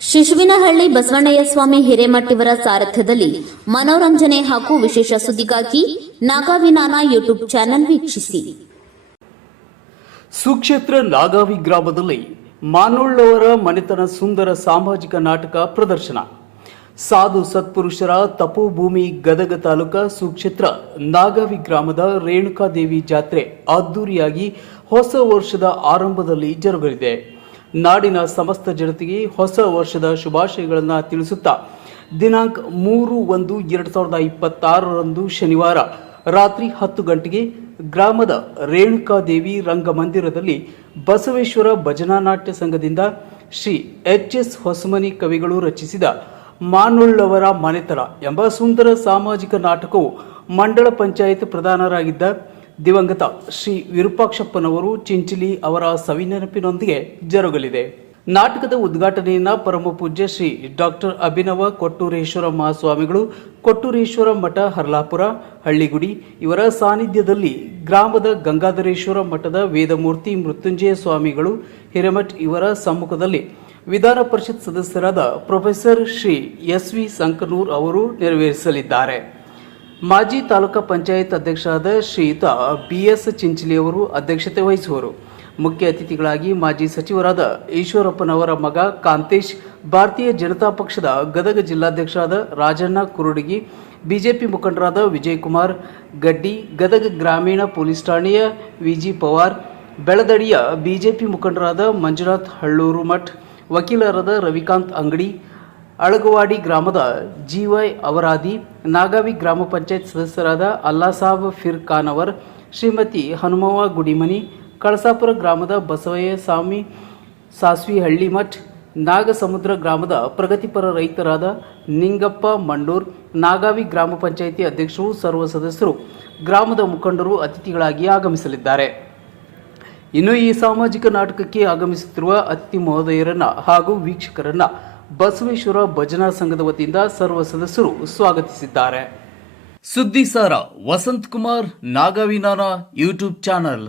ಶಿಶುವಿನಹಳ್ಳಿ ಬಸವಣ್ಣಯ್ಯ ಸ್ವಾಮಿ ಹಿರೇಮಠಿವರ ಸಾರಥ್ಯದಲ್ಲಿ ಮನೋರಂಜನೆ ಹಾಗೂ ವಿಶೇಷ ಸುದ್ದಿಗಾಗಿ ನಾಗಾವಿನಾನ ಯೂಟ್ಯೂಬ್ ಚಾನೆಲ್ ವೀಕ್ಷಿಸಿ. ಸುಕ್ಷೇತ್ರ ನಾಗಾವಿ ಗ್ರಾಮದಲ್ಲಿ ಮಾನುಳ್ಳವರ ಮನೆತನ ಸುಂದರ ಸಾಮಾಜಿಕ ನಾಟಕ ಪ್ರದರ್ಶನ. ಸಾಧು ಸತ್ಪುರುಷರ ತಪೋಭೂಮಿ ಗದಗ ತಾಲೂಕ ಸುಕ್ಷೇತ್ರ ನಾಗಾವಿ ಗ್ರಾಮದ ರೇಣುಕಾದೇವಿ ಜಾತ್ರೆ ಅದ್ದೂರಿಯಾಗಿ ಹೊಸ ವರ್ಷದ ಆರಂಭದಲ್ಲಿ ಜರುಗಲಿದೆ. ನಾಡಿನ ಸಮಸ್ತ ಜನತೆಗೆ ಹೊಸ ವರ್ಷದ ಶುಭಾಶಯಗಳನ್ನು ತಿಳಿಸುತ್ತಾ, ದಿನಾಂಕ ಮೂರು ಒಂದು ಎರಡು ಸಾವಿರದ ಇಪ್ಪತ್ತಾರರಂದು ಶನಿವಾರ ರಾತ್ರಿ ಹತ್ತು ಗಂಟೆಗೆ ಗ್ರಾಮದ ರೇಣುಕಾದೇವಿ ರಂಗಮಂದಿರದಲ್ಲಿ ಬಸವೇಶ್ವರ ಭಜನಾ ನಾಟ್ಯ ಸಂಘದಿಂದ ಶ್ರೀ ಎಚ್ ಎಸ್ ಹೊಸಮನಿ ಕವಿಗಳು ರಚಿಸಿದ ಮಾನುಳ್ಳವರ ಮನೆತನ ಎಂಬ ಸುಂದರ ಸಾಮಾಜಿಕ ನಾಟಕವು ಮಂಡಳ ಪಂಚಾಯತ್ ಪ್ರಧಾನರಾಗಿದ್ದ ದಿವಂಗತ ಶ್ರೀ ವಿರೂಪಾಕ್ಷಪ್ಪನವರು ಚಿಂಚಲಿ ಅವರ ಸವಿನೆನಪಿನೊಂದಿಗೆ ಜರುಗಲಿದೆ. ನಾಟಕದ ಉದ್ಘಾಟನೆಯನ್ನ ಪರಮ ಪೂಜ್ಯ ಶ್ರೀ ಡಾಕ್ಟರ್ ಅಭಿನವ ಕೊಟ್ಟೂರೇಶ್ವರ ಮಹಾಸ್ವಾಮಿಗಳು, ಕೊಟ್ಟೂರೇಶ್ವರ ಮಠ ಹರ್ಲಾಪುರ, ಹಳ್ಳಿಗುಡಿ ಇವರ ಸಾನ್ನಿಧ್ಯದಲ್ಲಿ ಗ್ರಾಮದ ಗಂಗಾಧರೇಶ್ವರ ಮಠದ ವೇದಮೂರ್ತಿ ಮೃತ್ಯುಂಜಯ ಸ್ವಾಮಿಗಳು, ಹಿರೇಮಠ್ ಇವರ ಸಮ್ಮುಖದಲ್ಲಿ ವಿಧಾನ ಪರಿಷತ್ ಸದಸ್ಯರಾದ professor Shri S V Sankanur ಅವರು ನೆರವೇರಿಸಲಿದ್ದಾರೆ. ಮಾಜಿ ತಾಲೂಕಾ ಪಂಚಾಯತ್ ಅಧ್ಯಕ್ಷರಾದ ಶ್ರೀಯುತ ಬಿ ಎಸ್ ಚಿಂಚಲಿಯವರು ಅಧ್ಯಕ್ಷತೆ ವಹಿಸುವರು. ಮುಖ್ಯ ಅತಿಥಿಗಳಾಗಿ ಮಾಜಿ ಸಚಿವರಾದ ಈಶ್ವರಪ್ಪನವರ ಮಗ ಕಾಂತೇಶ್, ಭಾರತೀಯ ಜನತಾ ಪಕ್ಷದ ಗದಗ ಜಿಲ್ಲಾಧ್ಯಕ್ಷರಾದ ರಾಜಣ್ಣ ಕುರುಡಗಿ, ಬಿಜೆಪಿ ಮುಖಂಡರಾದ ವಿಜಯಕುಮಾರ್, ಗಡ್ಡಿ, ಗದಗ ಗ್ರಾಮೀಣ ಪೊಲೀಸ್ ಠಾಣೆಯ ವಿಜಿ ಪವಾರ್, ಬೆಳದಡಿಯ ಬಿಜೆಪಿ ಮುಖಂಡರಾದ ಮಂಜುನಾಥ್ ಹಳ್ಳೂರು ಮಠ್, ವಕೀಲರಾದ ರವಿಕಾಂತ್ ಅಂಗಡಿ ಅಳಗವಾಡಿ ಗ್ರಾಮದ ಜಿವೈ ಅವರಾದಿ ನಾಗಾವಿ ಗ್ರಾಮ ಪಂಚಾಯತ್ ಸದಸ್ಯರಾದ ಅಲ್ಲಾಸಾಬ್ ಫಿರ್ ಖಾನ್ ಅವರ್, ಶ್ರೀಮತಿ ಹನುಮವ್ವ ಗುಡಿಮನಿ, ಕಳಸಾಪುರ ಗ್ರಾಮದ ಬಸವಯ್ಯ ಸ್ವಾಮಿ, ಸಾಸ್ವಿಹಳ್ಳಿ ಮಠ್, ನಾಗಸಮುದ್ರ ಗ್ರಾಮದ ಪ್ರಗತಿಪರ ರೈತರಾದ ನಿಂಗಪ್ಪ ಮಂಡೂರ್, ನಾಗಾವಿ ಗ್ರಾಮ ಪಂಚಾಯಿತಿ ಅಧ್ಯಕ್ಷರು, ಸರ್ವ ಸದಸ್ಯರು, ಗ್ರಾಮದ ಮುಖಂಡರು, ಅತಿಥಿಗಳಾಗಿ ಆಗಮಿಸಲಿದ್ದಾರೆ. ಇನ್ನು ಈ ಸಾಮಾಜಿಕ ನಾಟಕಕ್ಕೆ ಆಗಮಿಸುತ್ತಿರುವ ಅತಿಥಿ ಮಹೋದಯರನ್ನ ಹಾಗೂ ವೀಕ್ಷಕರನ್ನ ಬಸವೇಶ್ವರ ಭಜನಾ ಸಂಘದ ವತಿಯಿಂದ ಸರ್ವ ಸದಸ್ಯರು ಸ್ವಾಗತಿಸಿದ್ದಾರೆ. ಸುದ್ದಿಸಾರ ವಸಂತ್ ಕುಮಾರ್ ನಾಗವಿನಾನ ಯೂಟ್ಯೂಬ್ ಚಾನಲ್.